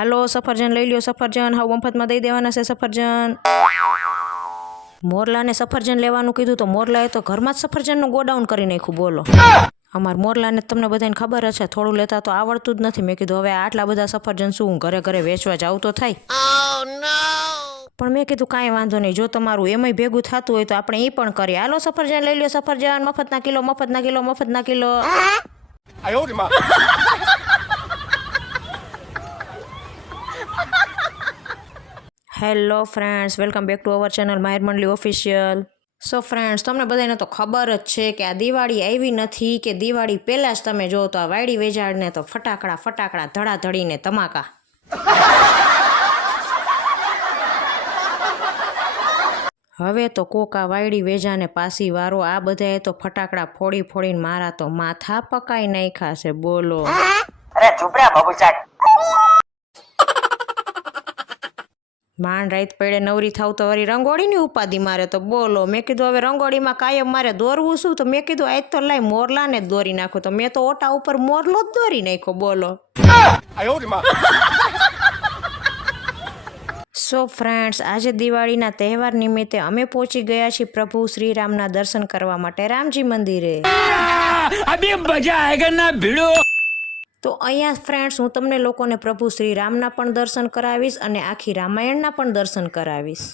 હાલો સફરજન લઈ લ્યો સફરજન. હાવ મફતમાં દઈ દેવાના છે સફરજન. મોરલાને સફરજન લેવાનું કીધું તો મોરલાએ તો ઘરમાં જ સફરજનનું ગોડાઉન કરી નાખ્યું બોલો. અમાર મોરલાને તમને બધાને ખબર હશે થોડું લેતા તો આવડતું જ નથી. મેં કીધું હવે આટલા બધા સફરજન શું હું ઘરે ઘરે વેચવા જાઉં તો થાય? પણ મેં કીધું કાંઈ વાંધો નહીં. જો તમારું એમાંય ભેગું થતું હોય તો આપણે એ પણ કરીએ. હાલો સફરજન લઈ લ્યો સફરજન. મફતના કિલો મફતના kilo મફતના kilo. Hello friends welcome back to our channel Mahir Mandli official so friends તમને બધાને તો ખબર જ છે કે આ દિવાળી આવી નથી કે દિવાળી પહેલાં જ તમે જો તો આ વાયડી વેજાડને તો ફટાકડા ફટાકડા ધડાધડીને ધમાકા. હવે તો કોકા વાયડી વેજાને પાસી વારો, આ બધાએ તો ફટાકડા ફોડી ફોડીને મારા તો માથા પકાઈ નાખ્યા છે, બોલો. રે બબુચાટ માંડ રાત પડે, નવરી થાવ તો વળી રંગોળીની ઉપાધિ મારે. તો બોલો, મેં કીધું હવે રંગોળીમાં કાયમ મારે દોરવું શું? તો મેં કીધું આજ તો લાય મોરલાને જ દોરી નાખું. તો મેં તો ઓટા ઉપર મોરલો જ દોરી નાખ્યો, બોલો. સો ફ્રેન્ડ્સ આજે દિવાળીના તહેવાર નિમિત્તે અમે પહોંચી ગયા છીએ પ્રભુ શ્રીરામના દર્શન કરવા માટે રામજી મંદિરે. ભીડો. તો અહીંયા ફ્રેન્ડ્સ હું તમને લોકોને પ્રભુ શ્રી રામના પણ દર્શન કરાવીશ અને આખી રામાયણના પણ દર્શન કરાવીશ.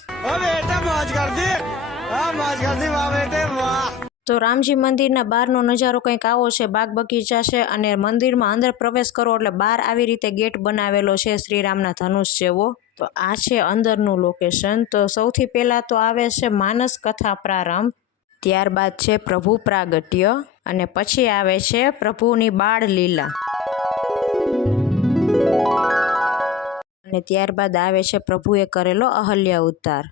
તો રામજી મંદિરના બહારનો નજારો કંઈક આવો છે. બાગ બગીચા છે અને મંદિરમાં અંદર પ્રવેશ કરો એટલે બહાર આવી રીતે ગેટ બનાવેલો છે શ્રીરામના ધનુષ જેવો. તો આ છે અંદરનું લોકેશન તો સૌથી પહેલાં તો આવે છે માનસ કથા પ્રારંભ. ત્યારબાદ છે પ્રભુ પ્રાગટ્ય અને પછી આવે છે પ્રભુની બાળ લીલા અને ત્યારબાદ આવે છે પ્રભુએ કરેલો અહલ્યા ઉદ્ધાર.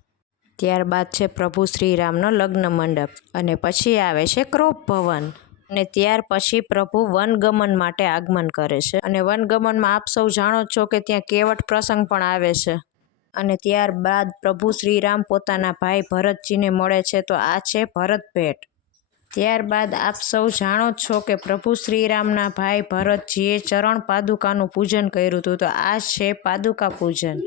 ત્યારબાદ છે પ્રભુ શ્રીરામનો લગ્ન મંડપ અને પછી આવે છે ક્રોપ ભવન. અને ત્યાર પછી પ્રભુ વનગમન માટે આગમન કરે છે. અને વનગમનમાં આપ સૌ જાણો છો કે ત્યાં કેવટ પ્રસંગ પણ આવે છે. અને ત્યારબાદ પ્રભુ શ્રીરામ પોતાના ભાઈ ભરતજીને મળે છે તો આ છે ભરત ભેટ ત્યારબાદ આપ સૌ જાણો જ છો કે પ્રભુ શ્રીરામના ભાઈ ભરતજીએ ચરણ પાદુકાનું પૂજન કર્યું હતું. તો આ છે પાદુકા પૂજન.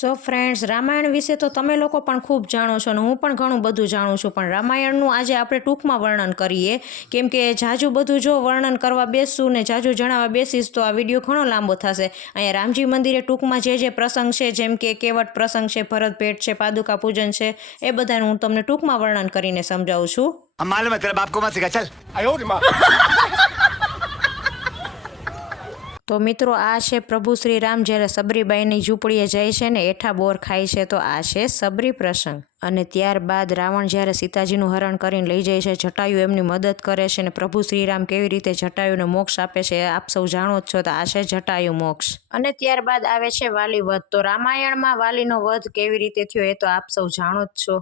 સો ફ્રેન્ડ્સ રામાયણ વિશે તો તમે લોકો પણ ખૂબ જાણો છો અને હું પણ ઘણું બધું જાણું છું. પણ રામાયણનું આજે આપણે ટૂંકમાં વર્ણન કરીએ. કેમ કે જાજુ બધું જો વર્ણન કરવા બેસશું ને જાજુ જણાવવા બેસીશ તો આ વીડિયો ઘણો લાંબો થશે. અહીંયા રામજી મંદિરે ટૂંકમાં જે જે પ્રસંગ છે જેમ કે કેવટ પ્રસંગ છે ભરત ભેટ છે પાદુકા પૂજન છે એ બધાનું હું તમને ટૂંકમાં વર્ણન કરીને સમજાવું છું. તો મિત્રો આ છે પ્રભુ શ્રી રામ જ્યારે સબરીબાઈની ઝૂંપડીએ જાય છે ને એઠા બોર ખાય છે તો આ છે સબરી પ્રસંગ. અને ત્યારબાદ રાવણ જ્યારે સીતાજીનું હરણ કરીને લઈ જાય છે, જટાયુ એમની મદદ કરે છે અને પ્રભુ શ્રીરામ કેવી રીતે જટાયુને મોક્ષ આપે છે આપ સૌ જાણો જ છો તો આ છે જટાયુ મોક્ષ. અને ત્યારબાદ આવે છે વાલી વધ. તો રામાયણમાં વાલીનો વધ કેવી રીતે થયો એ તો આપ સૌ જાણો જ છો.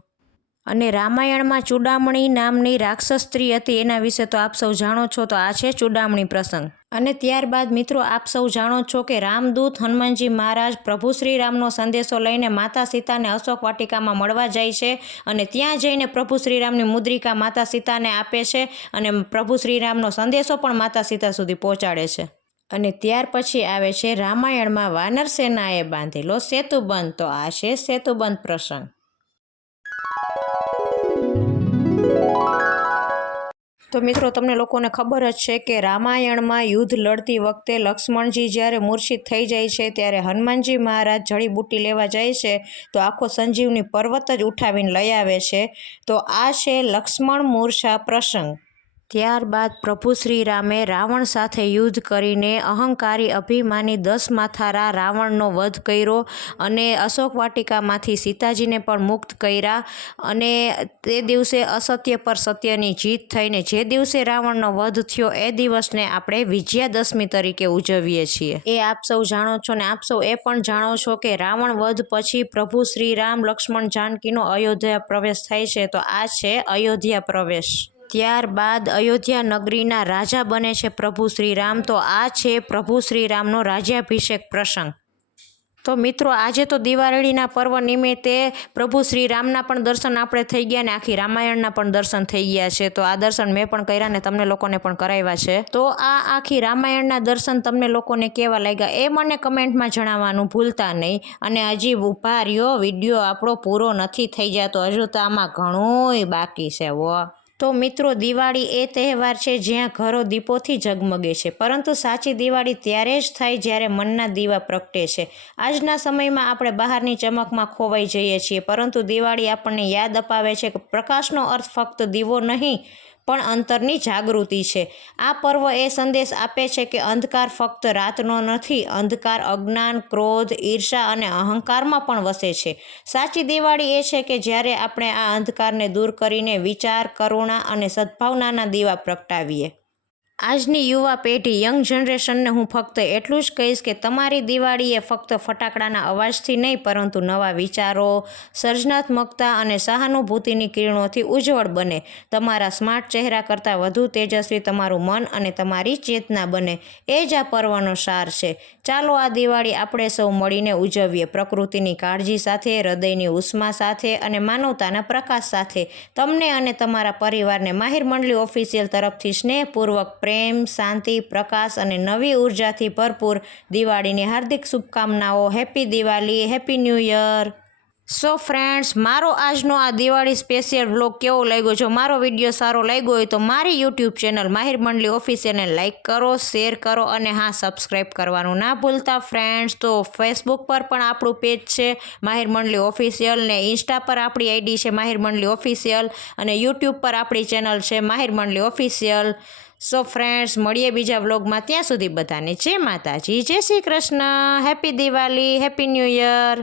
અને રામાયણમાં ચૂડામણી નામની રાક્ષસ સ્ત્રી હતી, એના વિશે તો આપ સૌ જાણો છો, તો આ છે ચૂડામણી પ્રસંગ. અને ત્યારબાદ મિત્રો આપ સૌ જાણો છો કે રામદૂત હનુમાનજી મહારાજ પ્રભુ શ્રીરામનો સંદેશો લઈને માતા સીતાને અશોક વાટિકામાં મળવા જાય છે અને ત્યાં જઈને પ્રભુ શ્રીરામની મુદ્રિકા માતા સીતાને આપે છે અને પ્રભુ શ્રીરામનો સંદેશો પણ માતા સીતા સુધી પહોંચાડે છે. અને ત્યાર પછી આવે છે રામાયણમાં વાનર સેનાએ બાંધેલો સેતુબંધ, તો આ છે સેતુબંધ પ્રસંગ. તો મિત્રો, તમને લોકોને ખબર જ છે કે રામાયણમાં યુદ્ધ લડતી વખતે લક્ષ્મણજી જ્યારે મૂર્છિત થઈ જાય છે, ત્યારે હનુમાનજી મહારાજ જડીબુટ્ટી લેવા જાય છે, તો આખો સંજીવની પર્વત જ ઉઠાવીને લઈ આવે છે. તો આ છે લક્ષ્મણ મૂર્છા પ્રસંગ. ત્યારબાદ પ્રભુ શ્રીરામે રાવણ સાથે યુદ્ધ કરીને અહંકારી અભિમાની દસ માથારા રાવણનો વધ કર્યો અને અશોક વાટિકામાંથી સીતાજીને પણ મુક્ત કર્યા અને તે દિવસે અસત્ય પર સત્યની જીત થઈને જે દિવસે રાવણનો વધ થયો એ દિવસને આપણે વિજયાદશમી તરીકે ઉજવીએ છીએ. એ આપ સૌ જાણો છો ને આપ સૌ એ પણ જાણો છો કે રાવણ વધ પછી પ્રભુ શ્રી રામ લક્ષ્મણ જાનકીનો અયોધ્યા પ્રવેશ થાય છે. તો આ છે અયોધ્યા પ્રવેશ. ત્યારબાદ અયોધ્યા નગરીના રાજા બને છે પ્રભુ શ્રીરામ. તો આ છે પ્રભુ શ્રીરામનો રાજ્યાભિષેક પ્રસંગ. તો મિત્રો, આજે તો દિવાળીના પર્વ નિમિત્તે પ્રભુ શ્રી રામના પણ દર્શન આપણે થઈ ગયા ને આખી રામાયણના પણ દર્શન થઈ ગયા છે. તો આ દર્શન મેં પણ કર્યા ને તમને લોકોને પણ કરાવ્યા છે. તો આ આખી રામાયણના દર્શન તમને લોકોને કેવા લાગ્યા એ મને કમેન્ટમાં જણાવવાનું ભૂલતા નહીં. અને હજી ઊભા રહ્યો, વીડિયો આપણો પૂરો નથી થઈ જતો. હજુ તો આમાં ઘણુંય બાકી છે વો તો મિત્રો, દિવાળી એ તહેવાર છે જ્યાં ઘરો દીપોથી ઝગમગે છે. પરંતુ સાચી દિવાળી ત્યારે જ થાય જ્યારે મનના દીવા પ્રગટે છે. આજના સમયમાં આપણે બહારની ચમકમાં ખોવાઈ જઈએ છીએ, પરંતુ દિવાળી આપણને યાદ અપાવે છે કે પ્રકાશનો અર્થ ફક્ત દીવો નહીં પણ અંતરની જાગૃતિ છે. આ પર્વ એ સંદેશ આપે છે કે અંધકાર ફક્ત રાતનો નથી, અંધકાર અજ્ઞાન, ક્રોધ, ઈર્ષા અને અહંકારમાં પણ વસે છે. સાચી દિવાળી એ છે કે જ્યારે આપણે આ અંધકારને દૂર કરીને વિચાર, કરુણા અને સદભાવનાના દીવા પ્રગટાવીએ. આજની યુવા પેઢી યંગ જનરેશનને હું ફક્ત એટલું જ કહીશ કે તમારી દિવાળી એ ફક્ત ફટાકડાના અવાજથી નહીં, પરંતુ નવા વિચારો, સર્જનાત્મકતા અને સહાનુભૂતિની કિરણોથી ઉજ્જવળ બને. તમારા સ્માર્ટ ચહેરા કરતાં વધુ તેજસ્વી તમારું મન અને તમારી ચેતના બને. એ જ આ પર્વનો સાર છે. ચાલો આ દિવાળી આપણે સૌ મળીને ઉજવીએ પ્રકૃતિની કાળજી સાથે, હૃદયની ઉષ્મા સાથે અને માનવતાના પ્રકાશ સાથે. તમને અને તમારા પરિવારને માહિર મંડળી ઓફિશિયલ તરફથી સ્નેહપૂર્વક પ્રેમ, શાંતિ, પ્રકાશ અને નવી ઉર્જાથી ભરપૂર દિવાળીની હાર્દિક શુભકામનાઓ. Happy Diwali happy new year so friends મારો આજનો આ દિવાળી સ્પેશિયલ વ્લોગ કેવો લાગ્યો? જો મારો વીડિયો સારો લાગ્યો હોય તો મારી યુટ્યુબ ચેનલ માહિર મંડળી ઓફિસિયલને લાઇક કરો શેર કરો અને હા સબસ્ક્રાઈબ કરવાનું ના ભૂલતા ફ્રેન્ડ્સ તો ફેસબુક પર પણ આપણું પેજ છે, માહિર મંડળી ઓફિશિયલ ને ઇન્સ્ટા પર આપણી આઈડી છે, માહિર મંડળી ઓફિશિયલ અને યુટ્યુબ પર આપણી ચેનલ છે, માહિર મંડળી ઓફિશિયલ સો ફ્રેન્ડ્સ મળીએ બીજા વ્લોગમાં ત્યાં સુધી બધાને જય માતાજી, જય Shri Krishna. Happy Diwali happy new year